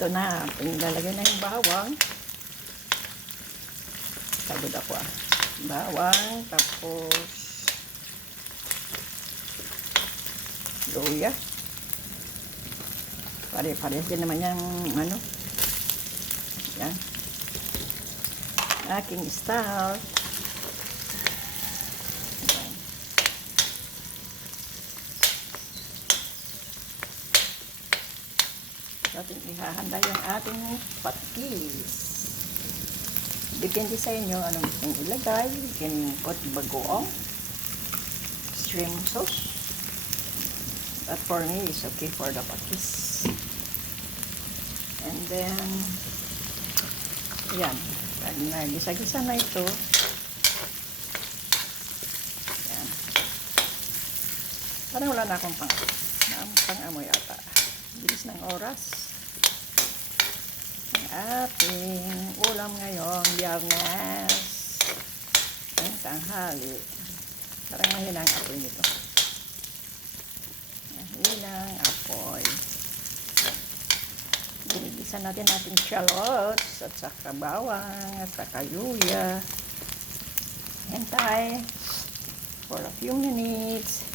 Ito na, pinaglalagay na yung bawang. Pagod ako Bawang, tapos luya. Pare-pares din naman yung ano. Yan. Aking style. Yan. Ating ihahanda yung ating patis. Depende sa inyo anong gustong ilagay. You can put bagoong, shrimp sauce. But for me, it's okay for the patis. And then, yan. Pag nagisa-gisa na ito, yan. Parang wala na akong pang-amoy ata. Bilis ng oras. Ang ating ulam ngayong Biyernes. Ang tanghali. Parang mahina ang apoy nito. Mahina ang apoy. Ginigisa natin ating shallots at saka bawang at saka luya. Hintay for a few minutes.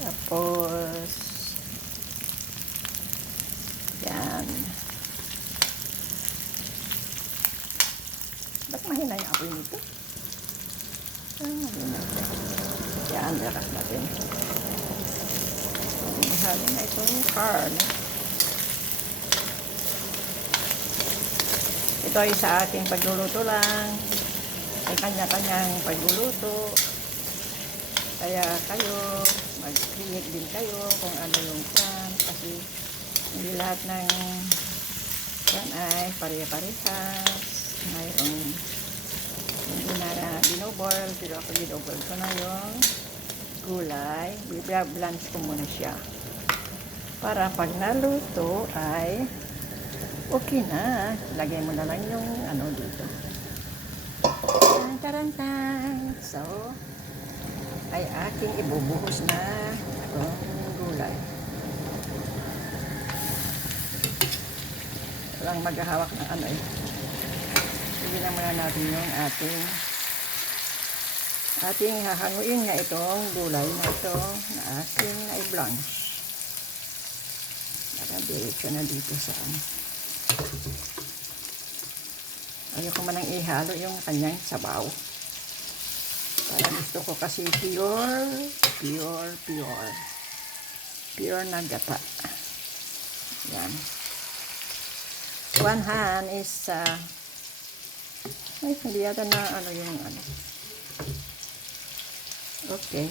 Tapos yan. Ba't mahina yung apoy nito? Mahina siya. Yan, lakas natin. Halo na itong corn. Ito ay sa ating pagluluto lang. May kanya-kanyang pagluluto. Kaya kayo, mag-create din kayo kung ano yung plan. Kasi hindi lahat ng plan ay pare-parehas. Mayroong hindi na binoboil. Pero ako binoboil ko na yung gulay. Blanch ko muna siya. Para pag naluto ay okay na. Lagay mo na lang yung ano dito. Tarantang. So, ay aking ibubuhos na itong gulay. Walang maghahawak ng ano eh. Sige na muna natin yung ating hahanguin na itong gulay na ito na ating i-blanch. Diretso na dito sa ayoko man nang ihalo yung kanyang sabaw. Para gusto ko kasi pure na gata. Yan. One hand is ay, hindi yata na ano yung ano. Okay.